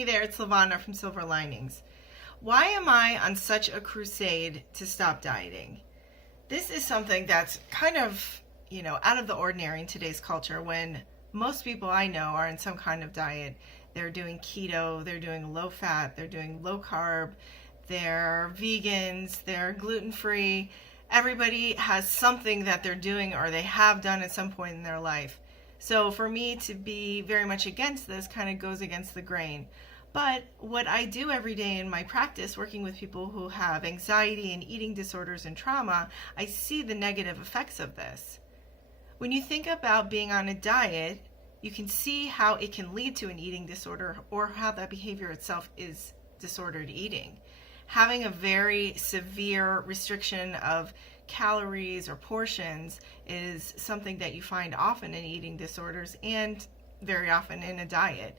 Hey there, it's Lavana from Silver Linings. Why am I on such a crusade to stop dieting? This is something that's kind of, out of the ordinary in today's culture when most people I know are in some kind of diet. They're doing keto, they're doing low fat, they're doing low carb, they're vegans, they're gluten-free. Everybody has something that they're doing or they have done at some point in their life. So for me to be very much against this kind of goes against the grain. But what I do every day in my practice, working with people who have anxiety and eating disorders and trauma, I see the negative effects of this. When you think about being on a diet, you can see how it can lead to an eating disorder or how that behavior itself is disordered eating. Having a very severe restriction of calories or portions is something that you find often in eating disorders and very often in a diet.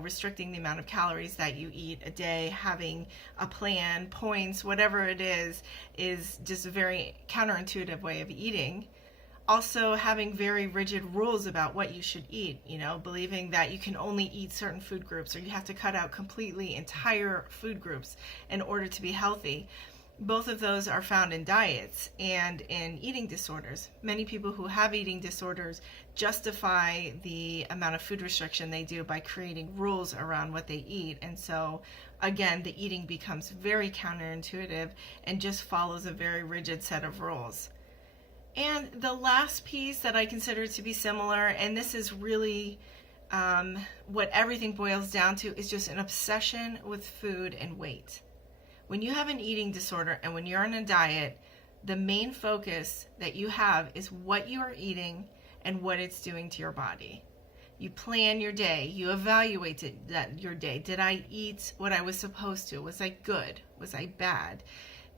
Restricting the amount of calories that you eat a day, having a plan, points, whatever it is just a very counterintuitive way of eating. Also having very rigid rules about what you should eat, believing that you can only eat certain food groups or you have to cut out completely entire food groups in order to be healthy. Both of those are found in diets and in eating disorders. Many people who have eating disorders justify the amount of food restriction they do by creating rules around what they eat. And so, again, the eating becomes very counterintuitive and just follows a very rigid set of rules. And the last piece that I consider to be similar, and this is really what everything boils down to, is just an obsession with food and weight. When you have an eating disorder and when you're on a diet, the main focus that you have is what you are eating and what it's doing to your body. You plan your day. You evaluate your day. Did I eat what I was supposed to? Was I good? Was I bad?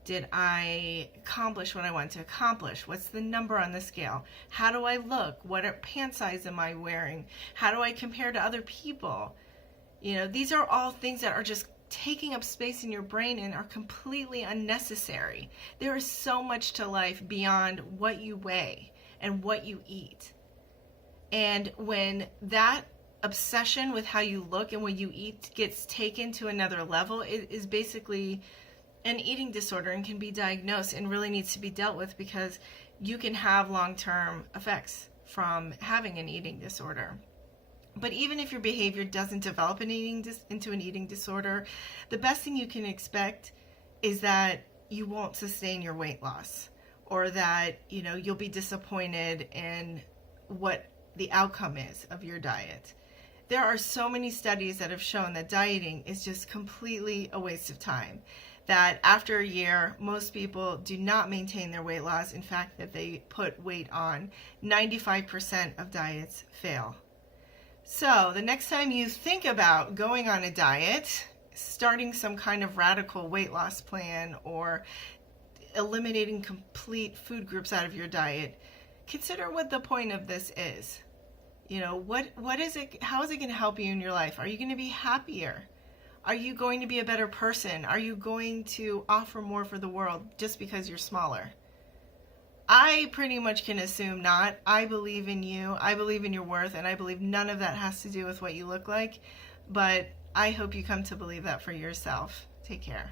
Did I accomplish what I wanted to accomplish? What's the number on the scale? How do I look? What pant size am I wearing? How do I compare to other people? These are all things that are just taking up space in your brain and are completely unnecessary. There is so much to life beyond what you weigh and what you eat. And when that obsession with how you look and what you eat gets taken to another level, it is basically an eating disorder and can be diagnosed and really needs to be dealt with, because you can have long-term effects from having an eating disorder. But even if your behavior doesn't develop into an eating disorder, the best thing you can expect is that you won't sustain your weight loss, or that you'll be disappointed in what the outcome is of your diet. There are so many studies that have shown that dieting is just completely a waste of time. That after a year, most people do not maintain their weight loss. In fact, that they put weight on. 95% of diets fail. So the next time you think about going on a diet, starting some kind of radical weight loss plan, or eliminating complete food groups out of your diet, consider what the point of this is. What is it? How is it going to help you in your life? Are you going to be happier? Are you going to be a better person? Are you going to offer more for the world just because you're smaller? I pretty much can assume not. I believe in you. I believe in your worth, and I believe none of that has to do with what you look like. But I hope you come to believe that for yourself. Take care.